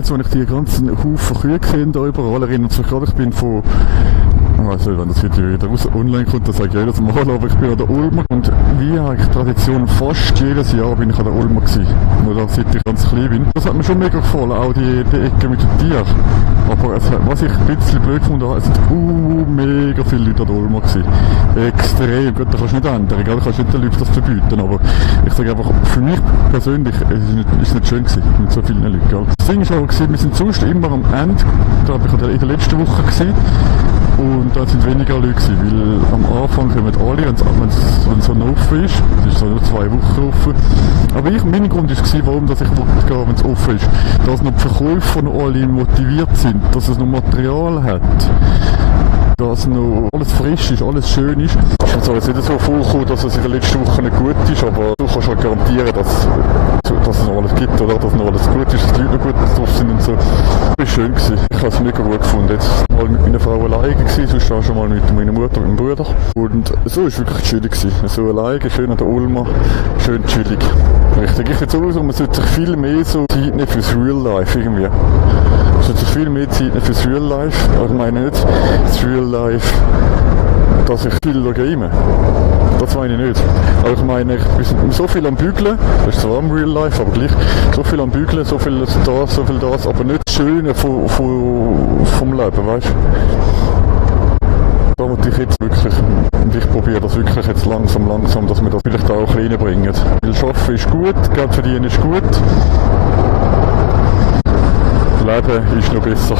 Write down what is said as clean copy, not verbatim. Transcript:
Jetzt, wenn ich die ganzen Haufen Kühe sehe, da überall erinnert mich gerade, ich bin von, ich weiss nicht, wenn das Video wieder online kommt, das sage ich jedes Mal, aber ich bin an der Ulmer und wie eigentlich Tradition, fast jedes Jahr bin ich an der Ulmer gewesen, nur seit ich ganz klein bin. Das hat mir schon mega gefallen, auch die Ecke mit den Tieren. Aber was ich ein bisschen blöd gefunden habe, es sind mega viele Leute an der Ulmer gewesen. Extrem, gut, da kannst du nicht ändern, gell? Du kannst nicht den Leuten das verbieten, aber ich sage einfach, für mich persönlich, es ist nicht schön gewesen, mit so vielen Leuten, gell? Das Ding ist auch gewesen, wir sind sonst immer am Ende, da habe ich in der letzten Woche gesehen, und da sind weniger Leute gewesen, weil am Anfang kommen alle, wenn es so offen ist, es ist so nur 2 Wochen offen. Aber mein Grund war, warum dass ich gehe, wenn es offen ist, dass noch die Verkäufer noch alle motiviert sind, dass es noch Material hat, dass noch alles frisch ist, alles schön ist. Ich kann jetzt nicht so vorkommen, dass es in der letzten Woche nicht gut ist, aber du kannst halt garantieren, dass es noch alles gibt, oder? Dass noch alles gut ist, dass die Leute noch gut drauf sind und so. Das war schön gewesen. Ich habe es mega gut gefunden. Jetzt mal mit meiner Frau alleine gewesen, sonst auch schon mal mit meiner Mutter und meinem Bruder. Und so war es wirklich chillig gewesen. So alleine, schön an der Ulma, schön chillig. Richtig. Ich finde sowieso, man sollte sich viel mehr so Zeit nehmen fürs Real Life irgendwie. Man sollte sich viel mehr Zeit nehmen fürs Real Life. Aber ich meine nicht das Real Life, dass ich viel game. Das meine ich nicht. Aber ich meine, ich bin so viel am Bügeln, das ist zwar im Real Life, aber gleich, so viel am Bügeln, so viel das, so viel das, aber nicht das Schöne vom Leben, weißt du? Da muss ich jetzt wirklich, und ich probiere das wirklich jetzt langsam, dass wir das vielleicht auch reinbringen. Weil Arbeiten ist gut, Geld verdienen ist gut, Leben ist noch besser.